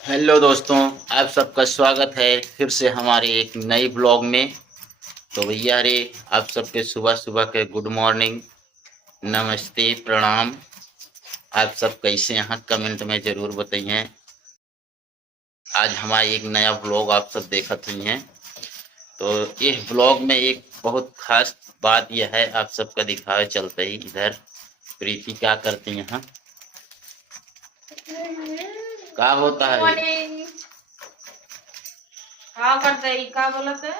Hello दोस्तों, आप सबका स्वागत है फिर से हमारे एक नई ब्लॉग में। तो भैया अरे आप सबके सुबह सुबह के गुड मॉर्निंग, नमस्ते, प्रणाम। आप सब कैसे हैं कमेंट में ज़रूर बताइए। आज हमारा एक नया ब्लॉग आप सब देखत हुई हैं। तो इस ब्लॉग में एक बहुत खास बात यह है, आप सबका दिखावे चलते ही इधर प्रीति क्या करती हैं। हाँ, क्या गुड होता है ये? मॉर्निंग। हाँ करते ही का बोलत है,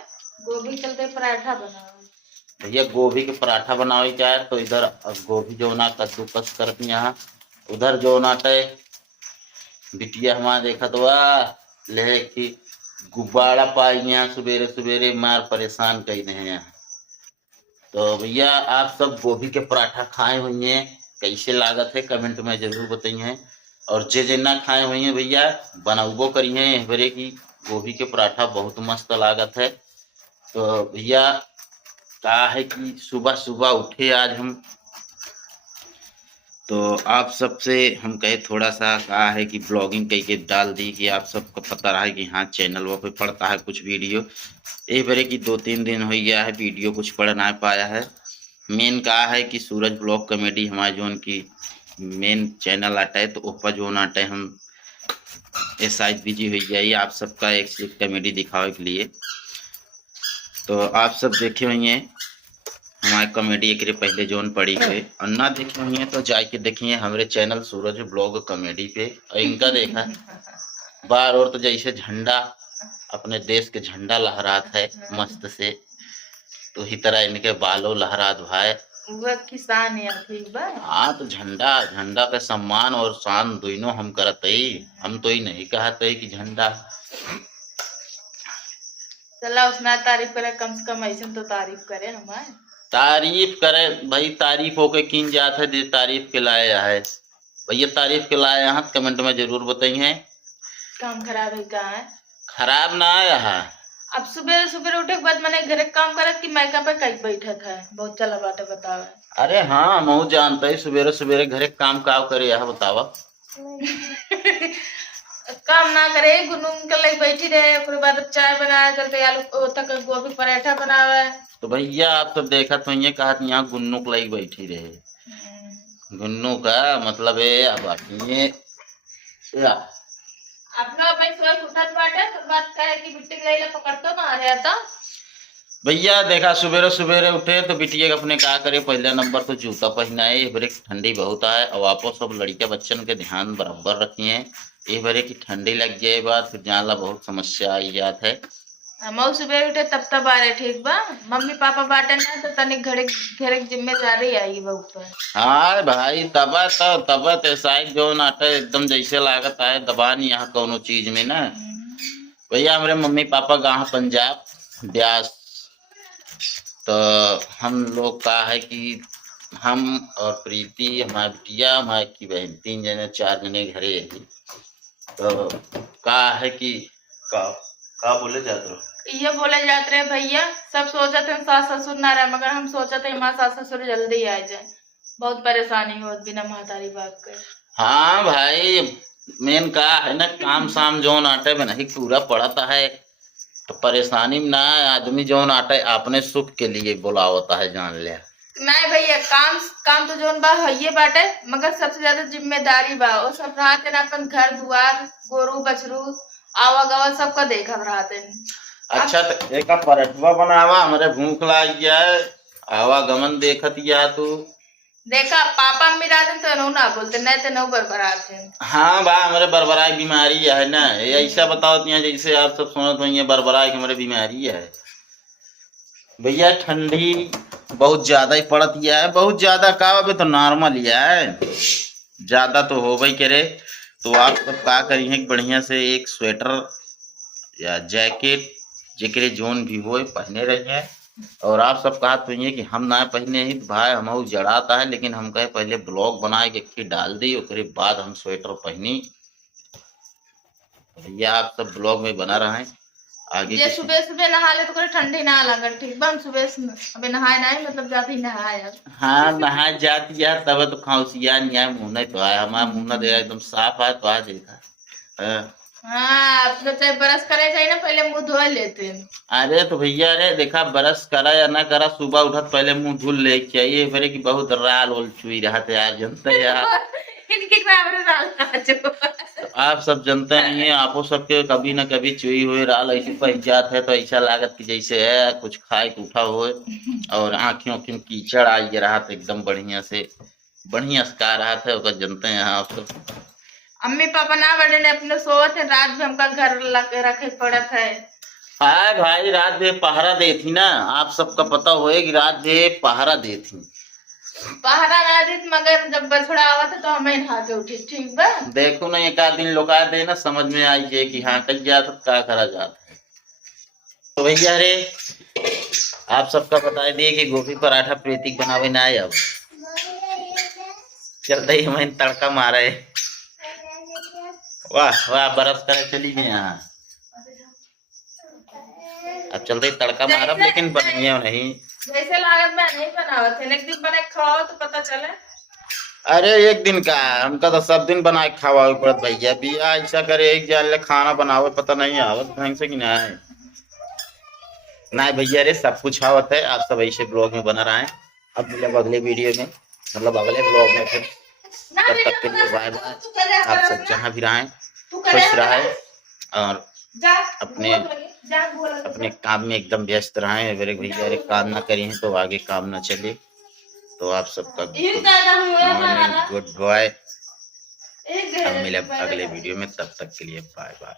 गोभी चलते पराठा बनाओ। भैया गोभी के पराठा बनावे क्या है, तो इधर गोभी जो ना कद्दूकस करती यहाँ, उधर जो नाटे बिटिया हमारा देखा तो वाह ले कि गुब्बारा पाई यहाँ सवेरे सवेरे मार परेशान कई रहे हैं। तो भैया आप सब गोभी के पराठा खाए हुए हैं, कैसे लागत है कमेंट में जरूर बताइए। और जे ना खाए हुए हैं भैया बनाबो करिए बरे की गोभी के पराठा बहुत मस्त लागत है। तो भैया क्या है कि सुबह सुबह उठे आज हम, तो आप सबसे हम कहे थोड़ा सा कहा है कि ब्लॉगिंग कही के डाल दी कि आप सबको पता रहा है कि हाँ चैनल वो पे पड़ता है कुछ वीडियो। ये बरे कि 2-3 दिन हो गया है वीडियो कुछ पढ़ ना पाया है। मेन कहा है कि सूरज ब्लॉग कॉमेडी हमारे जो उनकी मेन चैनल आता है, तो ऊपर जो आटा है हम इस साइज बिजी हो जाइए आप सबका एक से एक कॉमेडी दिखावे के लिए। तो आप सब देखे हुए हैं हमारे कॉमेडी एक पहले जोन पड़ी है, और ना देखे हुई हैं तो जाके देखिए हमारे चैनल सूरज ब्लॉग कॉमेडी पे। और इनका देखा बार और तो जैसे झंडा अपने देश के झंडा लहरात है मस्त से, तो ही तरह इनके बालों लहरात भाई। वह किसान है ठीक बा। हाँ तो झंडा झंडा का सम्मान और शान दोनों हम करते ही, हम तो ही नहीं कहते कि झंडा। चला उसना तारीफ करे, कम से कम ऐसे तो तारीफ करे हमारे। तारीफ करे भाई, तारीफ होके किन जात है दे तारीफ के लाए है भैया, तारीफ के लाए यहाँ कमेंट में जरूर बताइए। काम खराब है का है? खराब ना आया है। अब सुबह सुबह उठे के बाद मैंने घर काम करत कि मैका पे कई बैठा था, बहुत चला बाटे बतावे। अरे हाँ मैं जानता ही सवेरे सवेरे घरे काम काव करे यह बतावा। काम ना करे गुनू के लिए बैठी रहे, फिर बाद चाय बनाए चलते आलू तक गोभी पराठा बनावे। तो भैया आप सब देखा तो ये कहा यहाँ गुन्नू को लगी बैठी रहे। गुन्नू का मतलब है अब ये या अपना भाई सुबह उठत बाटे तो बात कहे कि बिट्टी के लिए पकड़तो ना आ जाता। भैया देखा सवेरे सवेरे उठे तो बिटिया अपने क्या करे, पहला नंबर तो जूता पहनाए, ये बरे ठंडी बहुत है, और आपो सब लड़के बच्चन के ध्यान बराबर रखिए। ये बरे की ठंडी लग जाए बाद फिर जानला बहुत समस्या आई जात है। हम सुबह उठे तब तब आ रहे ठीक बा, मम्मी पापा बाटे ना तो तनिक घरे घरे जिम्मेदारी आई बा ऊपर। हाँ भाई तब तो साइड जो नाटे एकदम जैसे लागत है दबा नहीं यहाँ कोनो चीज में ना। भैया हमारे मम्मी पापा गाँव पंजाब ब्यास, तो हम लोग का है कि हम और प्रीति हमारी बिटिया हमारी की बहन 3 जने 4 जने घरे है। तो का है कि का का बोले जाते रहो, ये बोले जाते रहे भैया, सब सोचते हैं सास ससुर ना रहे, मगर हम सोचते हैं हमारे सास ससुर जल्दी आ जाए, बहुत परेशानी हो बिना महतारी बाप के। हाँ भाई मेन का है ना काम शाम जो नाटे में नहीं पूरा पड़ता है, तो परेशानी में ना आदमी जो नाटे अपने सुख के लिए बोला होता है जान ले। नहीं भैया काम काम तो जोन बा है बाटे, मगर सबसे ज्यादा जिम्मेदारी बा वो सब रहते ना, अपन घर दुआर गोरू बछरू आवा गवा सबका देखा रहते। अच्छा तो एक पराठवा बनावा, हमारे भूख लाग गया है, आवागमन देखत या तू देखा पापा मिला दिन तो ना बोलते नहीं तो नहीं बरबराते। हाँ बा हमारे बरबराई बीमारी है ना, ये ऐसा बताओ जैसे आप सब सुनत हो बरबराई हमारे बीमारी है। भैया ठंडी बहुत ज्यादा ही पड़त है, बहुत ज्यादा का अभी तो नॉर्मल ही है, ज्यादा तो हो भाई करे। तो आप सब का करिए बढ़िया से एक स्वेटर या जैकेट जेकरे जोन भी हो पहने रहिए। और आप सब कहा तो ये कि हम ना पहने ही भाई हम जड़ाता है, लेकिन हम कहे पहले ब्लॉग बनाए के डाल दी उसके बाद हम स्वेटर पहनी। भैया आप सब ब्लॉग में बना रहे हैं आगे। ये सुबह सुबह नहा ले तो ठंडी ना लगे ठीक बा, हम सुबह अबे नहाए नहीं मतलब जाती नहाए। हाँ नहा जाती है तब तो खांसिया नहीं आए, मुंह नहीं तो आया हमारा मुंह ना दे एकदम साफ है तो आ देखा। हाँ, अब तो चाहे ब्रश करे चाहिए ना, पहले मुंह धो लेते हैं। अरे तो भैया, अरे देखा, ब्रश करा या ना करा, सुबह उठत पहले मुंह धुल ले चाहिए। बरे की बहुत राल ओल चुई रहा था यार, जनते यार। इनके कैमरे डालना जो। तो आप सब जनते नहीं है, आपो सबके कभी ना कभी चुई हुए राल ऐसी पह जात है, तो ऐसा लागत कि जैसे है कुछ खाए के उठा हुए और आँखियों की कीचड़ आई रहा था एकदम बढ़िया से, बढ़िया सका रहा था। ओकर जनते हैं आप सब। अम्मी पापा ना बड़े ने अपने सोवत है, रात में हमका घर रखे पड़त है। हाँ भाई, रात भे पहरा दे थी ना, आप सबका पता होए कि रात भे पहरा दे थी। पहरा ना दी, मगर जब बछड़ा आवत है तो हमें नहा के उठी, ठीक बा। देखो ना, एक आध दिन लौका दे ना, समझ में आई जाए कि हाँ कल जात का करा जात है। तो भैया रे, आप सबका बता दिए कि गोभी पराठा प्रीतिक बनावे ना आए। अब चलते ही हमें तड़का मारे। वाह वाह, बरस करे चली गई यहाँ। अब चलते ही तड़का मारब, लेकिन बनाइए नहीं। जैसे लागत मैं नहीं बनावत है, एक दिन बना के खाओ तो पता चले। अरे एक दिन का, हमका तो सब दिन बना के खावा पड़त भैया। बिया ऐसा करे एक जाले खाना बनावे पता नहीं आवत ढंग से कि नहीं। नहीं भैया रे, सब कुछ आवत है। आप सब ऐसे ब्लॉग में बना रहे हैं। अब मिलब अगले वीडियो में, मतलब अगले ब्लॉग में फिर। तब तक के लिए बाय बाय। आप सब जहाँ भी रहें खुश रहें और अपने काम में एकदम व्यस्त रहें। अगर भैया रे काम ना करें तो आगे काम ना चले। तो आप सबका गुड मॉर्निंग, गुड बाय। अब मिले अगले वीडियो में, तब तक के लिए बाय बाय।